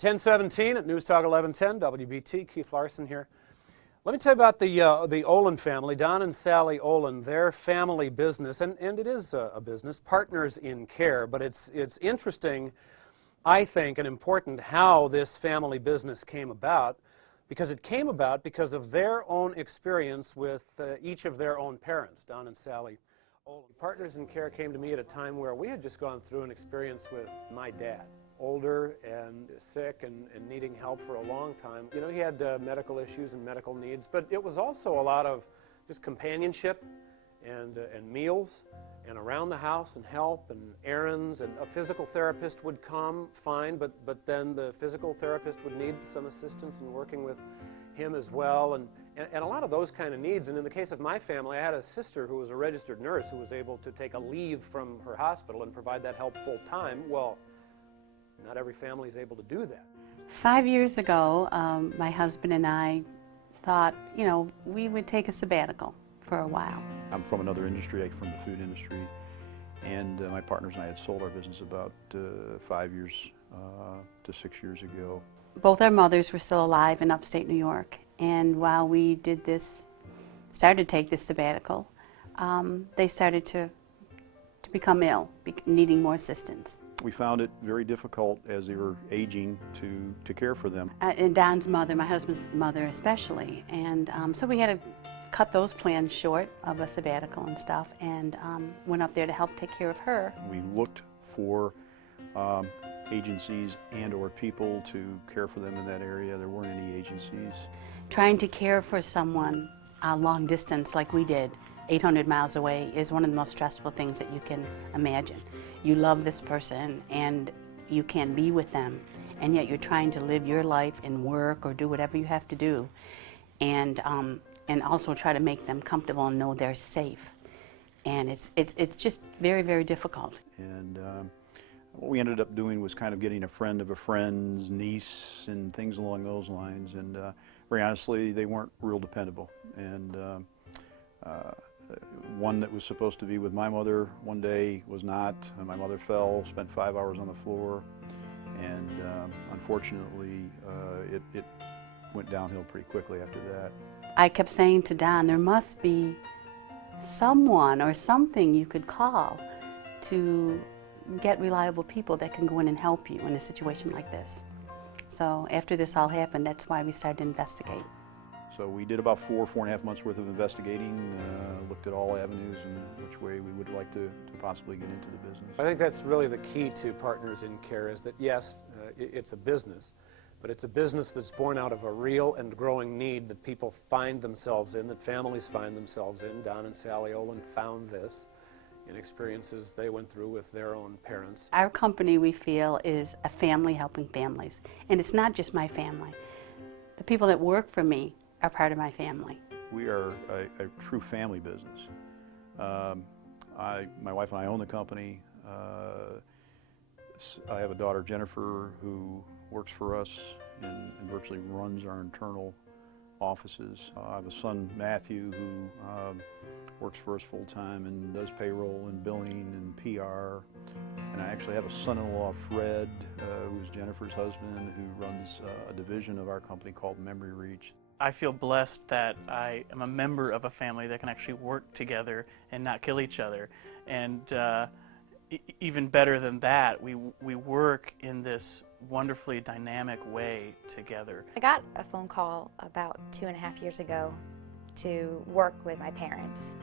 10:17 at News Talk 1110, WBT. Keith Larson here. Let me tell you about the Olin family, Don and Sally Olin, their family business, and it is a business, Partners in Care, but it's interesting, I think, and important how this family business came about, because it came about because of their own experience with each of their own parents, Don and Sally Olin. Partners in Care came to me at a time where we had just gone through an experience with my dad, older and sick and needing help for a long time. You know, he had medical issues and medical needs, but it was also a lot of just companionship and meals and around the house and help and errands, and a physical therapist would come, fine, but then the physical therapist would need some assistance in working with him as well, and a lot of those kind of needs. And in the case of my family, I had a sister who was a registered nurse who was able to take a leave from her hospital and provide that help full time. Well, not every family is able to do that. 5 years ago, my husband and I thought, you know, we would take a sabbatical for a while. I'm from another industry, from the food industry, and my partners and I had sold our business about 5 years to 6 years ago. Both our mothers were still alive in upstate New York, and while we started to take this sabbatical, they started to become ill, needing more assistance. We found it very difficult as they were aging to care for them. And Don's mother, my husband's mother especially, and so we had to cut those plans short of a sabbatical and stuff, and went up there to help take care of her. We looked for agencies and or people to care for them in that area. There weren't any agencies. Trying to care for someone long distance like we did, 800 miles away, is one of the most stressful things that you can imagine. You love this person and you can't be with them, and yet you're trying to live your life and work or do whatever you have to do, and also try to make them comfortable and know they're safe. And it's just very, very difficult. And what we ended up doing was kind of getting a friend of a friend's niece and things along those lines, and very honestly, they weren't real dependable. And one that was supposed to be with my mother one day was not. My mother fell, spent 5 hours on the floor, and unfortunately it went downhill pretty quickly after that. I kept saying to Don, there must be someone or something you could call to get reliable people that can go in and help you in a situation like this. So after this all happened, that's why we started to investigate. So we did about 4.5 months worth of investigating, looked at all avenues and which way we would like to possibly get into the business. I think that's really the key to Partners in Care, is that yes, it's a business, but it's a business that's born out of a real and growing need that people find themselves in, that families find themselves in. Don and Sally Olin found this in experiences they went through with their own parents. Our company, we feel, is a family helping families. And it's not just my family. The people that work for me are part of my family. We are a true family business. My wife and I own the company. I have a daughter, Jennifer, who works for us and virtually runs our internal offices. I have a son, Matthew, who works for us full-time and does payroll and billing and PR. And I actually have a son-in-law, Fred, who's Jennifer's husband, who runs a division of our company called Memory Reach. I feel blessed that I am a member of a family that can actually work together and not kill each other. And even better than that, we work in this wonderfully dynamic way together. I got a phone call about 2.5 years ago to work with my parents,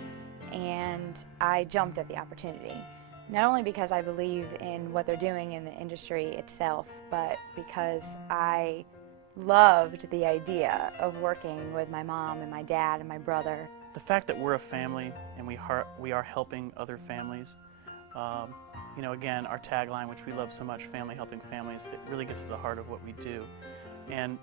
and I jumped at the opportunity. Not only because I believe in what they're doing in the industry itself, but because I loved the idea of working with my mom and my dad and my brother. The fact that we're a family and we are helping other families, you know, again, our tagline, which we love so much, family helping families, it really gets to the heart of what we do. And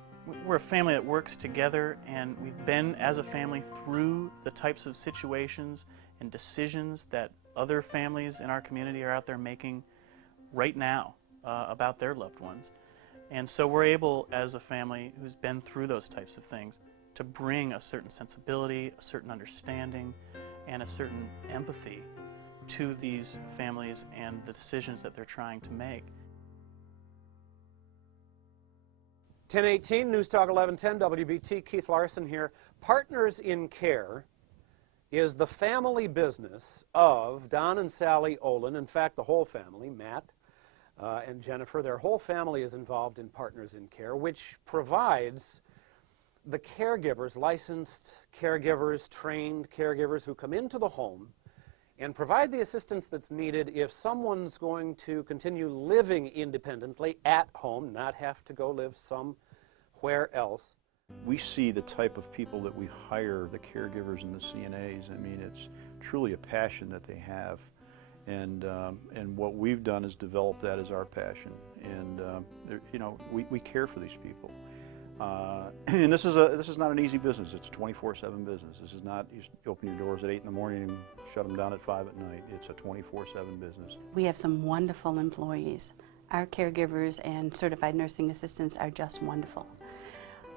we're a family that works together, and we've been, as a family, through the types of situations and decisions that other families in our community are out there making right now about their loved ones. And so we're able, as a family who's been through those types of things, to bring a certain sensibility, a certain understanding, and a certain empathy to these families and the decisions that they're trying to make. 1018 News Talk 1110 WBT. Keith Larson here. Partners in Care is the family business of Don and Sally Olin. In fact, the whole family, Matt and Jennifer, their whole family is involved in Partners in Care, which provides the caregivers, licensed caregivers, trained caregivers who come into the home and provide the assistance that's needed if someone's going to continue living independently at home, not have to go live somewhere else. We see the type of people that we hire, the caregivers and the CNAs. I mean, it's truly a passion that they have, and what we've done is develop that as our passion. And you know, we care for these people. And this is not an easy business. It's a 24/7 business. This is not you open your doors at 8 in the morning and shut them down at 5 at night. It's a 24/7 business. We have some wonderful employees. Our caregivers and certified nursing assistants are just wonderful.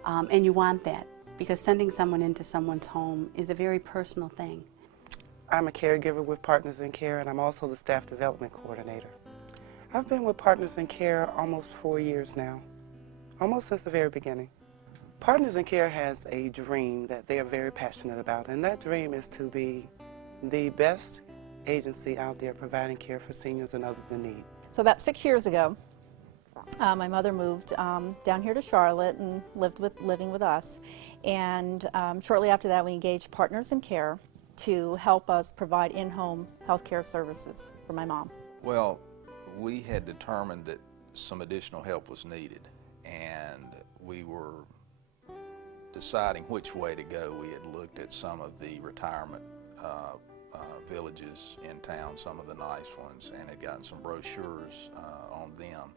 And you want that, because sending someone into someone's home is a very personal thing. I'm a caregiver with Partners in Care, and I'm also the staff development coordinator. I've been with Partners in Care almost 4 years now, almost since the very beginning. Partners in Care has a dream that they are very passionate about, and that dream is to be the best agency out there providing care for seniors and others in need. So about 6 years ago, my mother moved down here to Charlotte and living with us. And shortly after that, we engaged Partners in Care to help us provide in-home health care services for my mom. Well, we had determined that some additional help was needed, and we were deciding which way to go. We had looked at some of the retirement villages in town, some of the nice ones, and had gotten some brochures on them.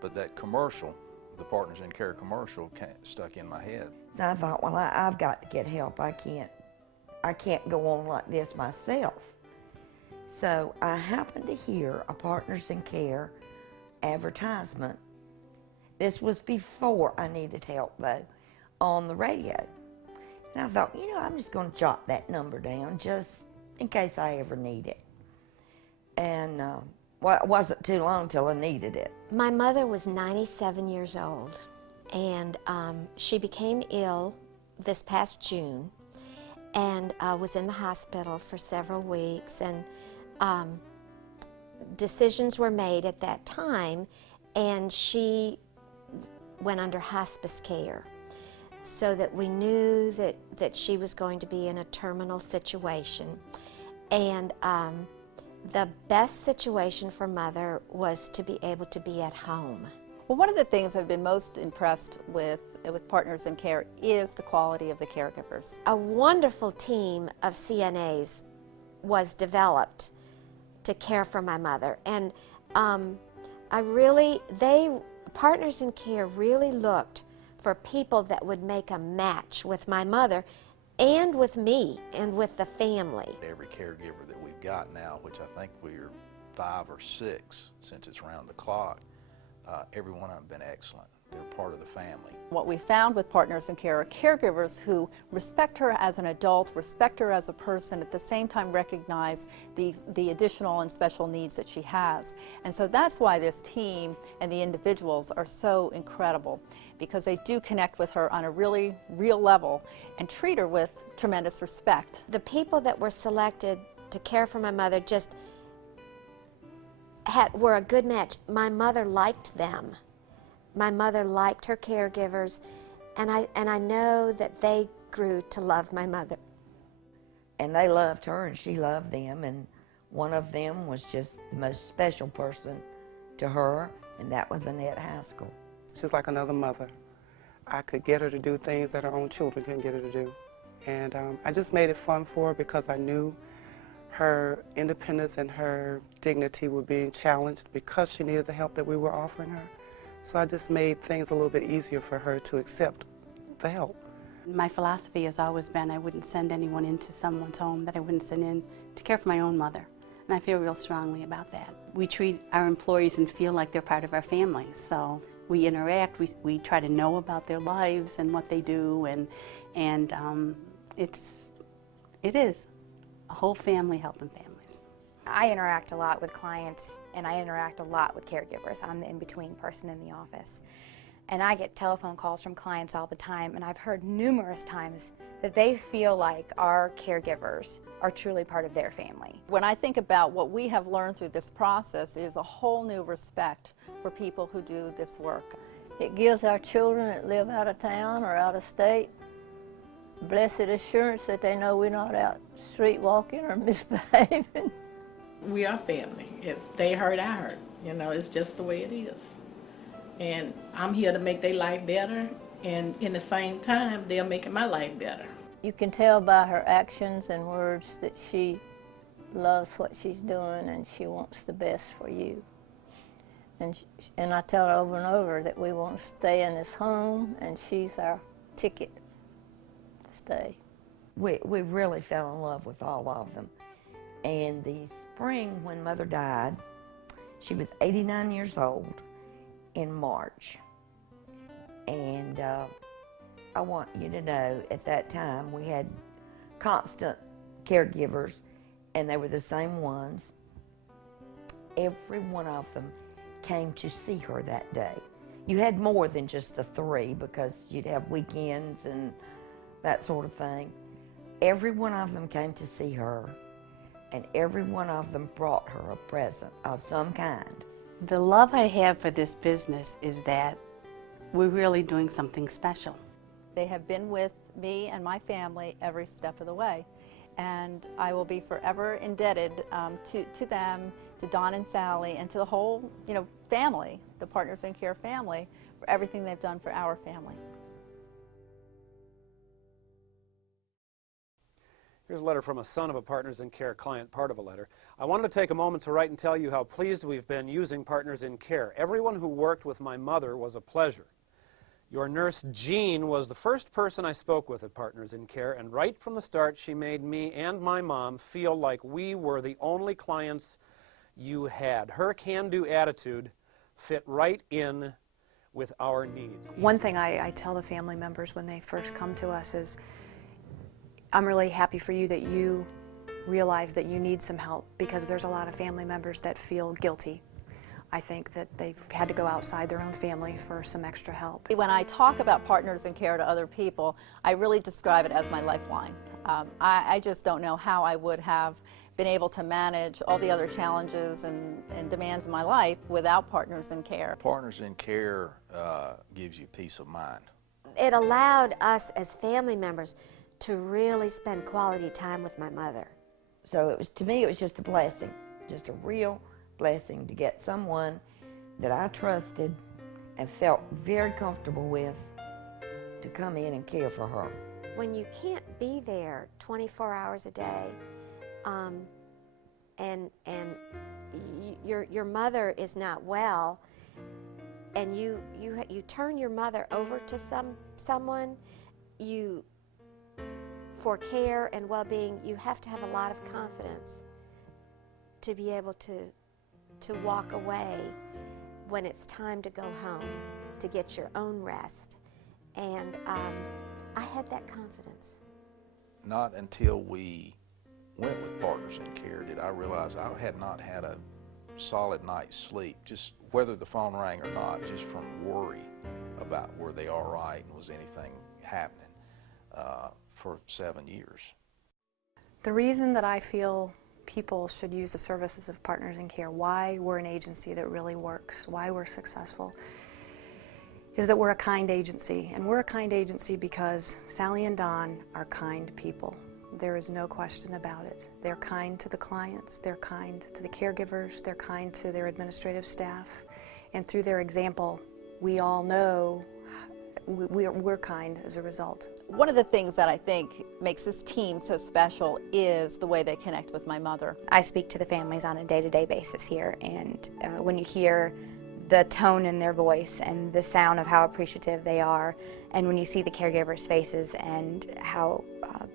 But that commercial, the Partners in Care commercial, stuck in my head. So I thought, well, I've got to get help. I can't go on like this myself. So I happened to hear a Partners in Care advertisement. This was before I needed help, though, on the radio. And I thought, you know, I'm just going to jot that number down just in case I ever need it. And well, it wasn't too long till I needed it. My mother was 97 years old, and she became ill this past June and was in the hospital for several weeks, and decisions were made at that time, and she went under hospice care, so that we knew that she was going to be in a terminal situation. And the best situation for Mother was to be able to be at home. Well, one of the things I've been most impressed with Partners in Care is the quality of the caregivers. A wonderful team of CNAs was developed to care for my mother, and Partners in Care really looked for people that would make a match with my mother and with me and with the family. Every caregiver that we've got now, which I think we're 5 or 6 since it's round the clock, every one of them have been excellent. They're part of the family. What we found with Partners in Care are caregivers who respect her as an adult, respect her as a person, at the same time recognize the additional and special needs that she has. And so that's why this team and the individuals are so incredible, because they do connect with her on a really real level and treat her with tremendous respect. The people that were selected to care for my mother just were a good match. My mother liked them. My mother liked her caregivers, and I know that they grew to love my mother. And they loved her, and she loved them, and one of them was just the most special person to her, and that was Annette Haskell. She's like another mother. I could get her to do things that her own children couldn't get her to do. And I just made it fun for her because I knew her independence and her dignity were being challenged because she needed the help that we were offering her. So I just made things a little bit easier for her to accept the help. My philosophy has always been I wouldn't send anyone into someone's home that I wouldn't send in to care for my own mother. And I feel real strongly about that. We treat our employees and feel like they're part of our family. So we interact, we try to know about their lives and what they do, and it is a whole family helping families. I interact a lot with clients, and I interact a lot with caregivers. I'm the in-between person in the office. And I get telephone calls from clients all the time, and I've heard numerous times that they feel like our caregivers are truly part of their family. When I think about what we have learned through this process is a whole new respect for people who do this work. It gives our children that live out of town or out of state blessed assurance that they know we're not out street walking or misbehaving. We are family. If they hurt, I hurt. You know, it's just the way it is. And I'm here to make their life better, and in the same time, they're making my life better. You can tell by her actions and words that she loves what she's doing and she wants the best for you. And I tell her over and over that we want to stay in this home, and she's our ticket to stay. We really fell in love with all of them. And the spring when Mother died, she was 89 years old in March. And I want you to know, at that time, we had constant caregivers, and they were the same ones. Every one of them came to see her that day. You had more than just the 3 because you'd have weekends and that sort of thing. Every one of them came to see her, and every one of them brought her a present of some kind. The love I have for this business is that we're really doing something special. They have been with me and my family every step of the way, and I will be forever indebted to them, to Don and Sally, and to the whole, family, the Partners in Care family, for everything they've done for our family. Here's a letter from a son of a Partners in Care client, part of a letter. I wanted to take a moment to write and tell you how pleased we've been using Partners in Care. Everyone who worked with my mother was a pleasure. Your nurse, Jean, was the first person I spoke with at Partners in Care, and right from the start, she made me and my mom feel like we were the only clients you had. Her can-do attitude fit right in with our needs. One thing I tell the family members when they first come to us is, I'm really happy for you that you realize that you need some help, because there's a lot of family members that feel guilty. I think that they've had to go outside their own family for some extra help. When I talk about Partners in Care to other people, I really describe it as my lifeline. I just don't know how I would have been able to manage all the other challenges and demands in my life without Partners in Care. Partners in Care gives you peace of mind. It allowed us as family members to really spend quality time with my mother. So to me, it was just a blessing, just a real blessing to get someone that I trusted and felt very comfortable with to come in and care for her. When you can't be there 24 hours a day, and your mother is not well, and you turn your mother over to someone, for care and well-being, you have to have a lot of confidence to be able to walk away when it's time to go home, to get your own rest. And I had that confidence. Not until we went with Partners in Care did I realize I had not had a solid night's sleep, just whether the phone rang or not, just from worry about were they all right and was anything happening for 7 years. The reason that I feel people should use the services of Partners in Care, why we're an agency that really works, why we're successful, is that we're a kind agency. And we're a kind agency because Sally and Don are kind people. There is no question about it. They're kind to the clients, they're kind to the caregivers, they're kind to their administrative staff, and through their example, we all know we're kind as a result. One of the things that I think makes this team so special is the way they connect with my mother. I speak to the families on a day-to-day basis here, and when you hear the tone in their voice and the sound of how appreciative they are, and when you see the caregivers' faces and how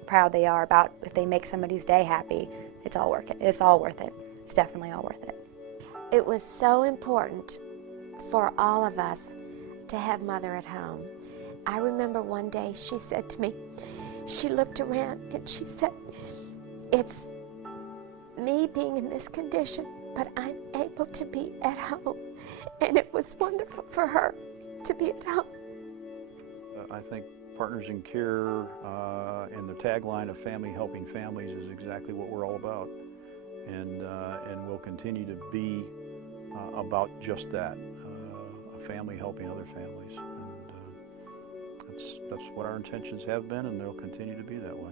proud they are about if they make somebody's day happy, it's all worth it. It's all worth it. It's definitely all worth it. It was so important for all of us to have Mother at home. I remember one day she said to me, she looked around and she said, "It's me being in this condition, but I'm able to be at home." And it was wonderful for her to be at home. I think Partners in Care and the tagline of Family Helping Families is exactly what we're all about, and will continue to be about just that, a family helping other families. And that's what our intentions have been, and they'll continue to be that way.